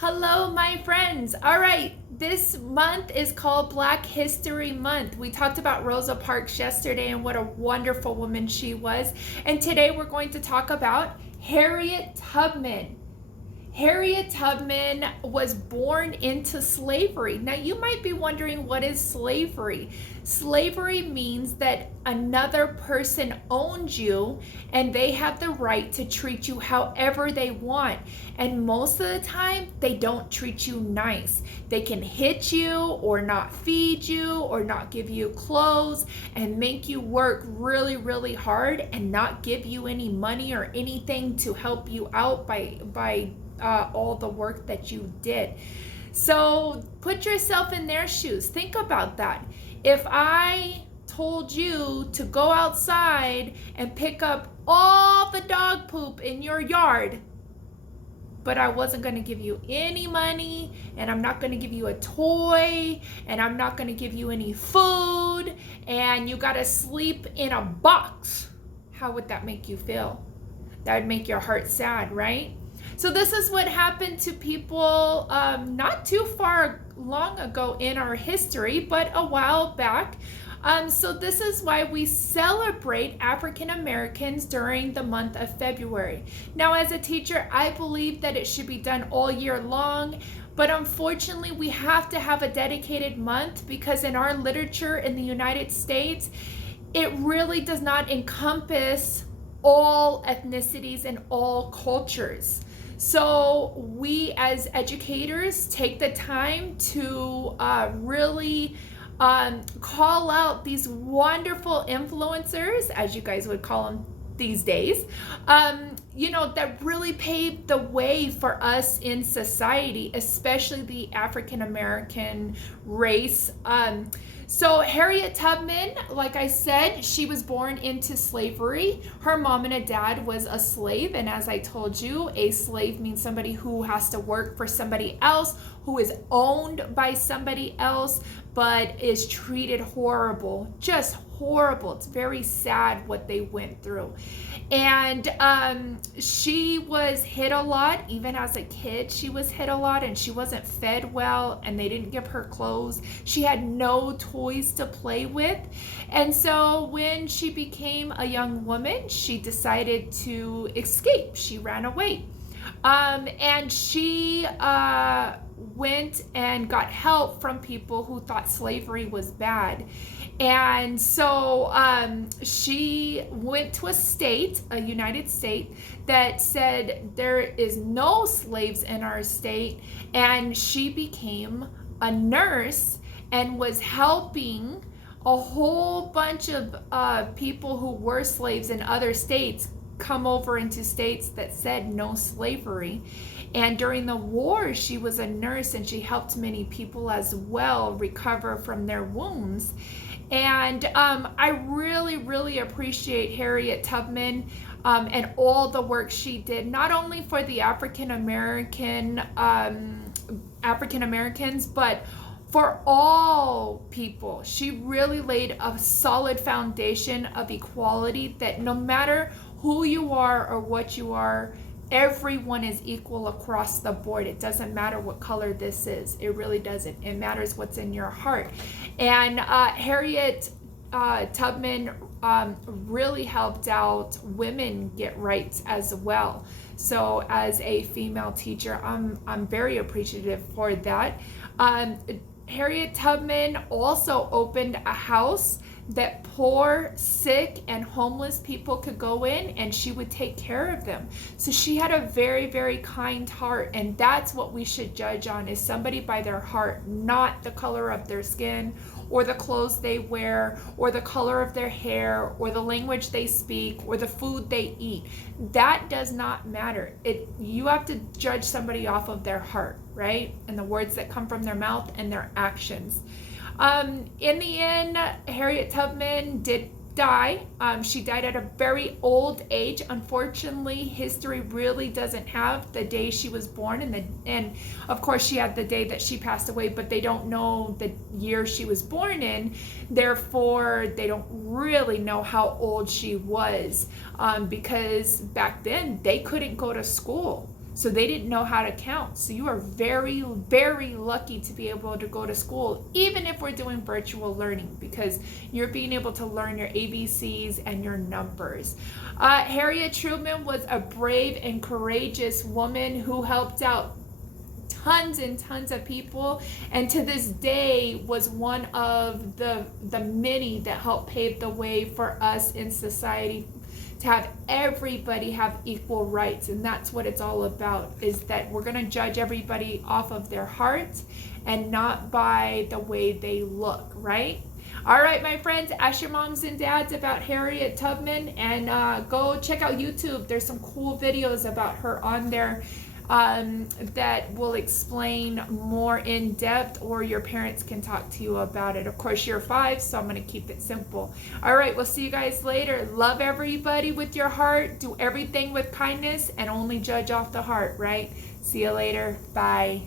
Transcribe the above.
Hello, my friends. All right, this month is called Black History Month. We talked about Rosa Parks yesterday and what a wonderful woman she was. And today we're going to talk about Harriet Tubman. Harriet Tubman was born into slavery. Now, you might be wondering, what is slavery? Slavery means that another person owns you and they have the right to treat you however they want. And most of the time, they don't treat you nice. They can hit you or not feed you or not give you clothes and make you work really, really hard and not give you any money or anything to help you out by all the work that you did. So put yourself in their shoes. Think about that. If I told you to go outside and pick up all the dog poop in your yard, but I wasn't going to give you any money, and I'm not going to give you a toy, and I'm not going to give you any food, and you got to sleep in a box, how would that make you feel? That would make your heart sad, right? So this is what happened to people not too far long ago in our history, but a while back. So this is why we celebrate African Americans during the month of February. Now, as a teacher, I believe that it should be done all year long, but unfortunately, we have to have a dedicated month because in our literature in the United States, it really does not encompass all ethnicities and all cultures. So we as educators take the time to really call out these wonderful influencers, as you guys would call them these days, that really paved the way for us in society, especially the African American race. So Harriet Tubman, like I said, she was born into slavery. Her mom and a dad was a slave. And as I told you, a slave means somebody who has to work for somebody else, who is owned by somebody else, but is treated horrible, just horrible. It's very sad what they went through. And she was hit a lot. Even as a kid, she was hit a lot, and she wasn't fed well, and they didn't give her clothes. She had no toys to play with. And so when she became a young woman, she decided to escape. She ran away. And she went and got help from people who thought slavery was bad. And so she went to a United States, that said there is no slaves in our state. And she became a nurse and was helping a whole bunch of people who were slaves in other states come over into states that said no slavery. And during the war, she was a nurse, and she helped many people as well recover from their wounds. And I really, really appreciate Harriet Tubman and all the work she did, not only for the African Americans, but for all people. She really laid a solid foundation of equality, that no matter who you are or what you are, everyone is equal across the board. It doesn't matter what color this is. It really doesn't. It matters what's in your heart. And Harriet Tubman really helped out women get rights as well. So as a female teacher, I'm very appreciative for that. Harriet Tubman also opened a house that poor, sick, and homeless people could go in, and she would take care of them. So she had a very, very kind heart, and that's what we should judge on, is somebody by their heart, not the color of their skin, or the clothes they wear, or the color of their hair, or the language they speak, or the food they eat. That does not matter. You have to judge somebody off of their heart, right? And the words that come from their mouth and their actions. In the end, Harriet Tubman did die. She died at a very old age. Unfortunately, history really doesn't have the day she was born, and of course she had the day that she passed away, but they don't know the year she was born in. Therefore, they don't really know how old she was, because back then they couldn't go to school. So they didn't know how to count. So you are very, very lucky to be able to go to school, even if we're doing virtual learning, because you're being able to learn your ABCs and your numbers. Harriet Tubman was a brave and courageous woman who helped out tons and tons of people, and to this day was one of the many that helped pave the way for us in society to have everybody have equal rights. And that's what it's all about, is that we're going to judge everybody off of their heart and not by the way they look, right? All right, my friends, ask your moms and dads about Harriet Tubman, and go check out YouTube. There's some cool videos about her on there that will explain more in depth, or your parents can talk to you about it. Of course, you're 5, so I'm going to keep it simple. All right, we'll see you guys later. Love everybody with your heart. Do everything with kindness and only judge off the heart, right? See you later. Bye.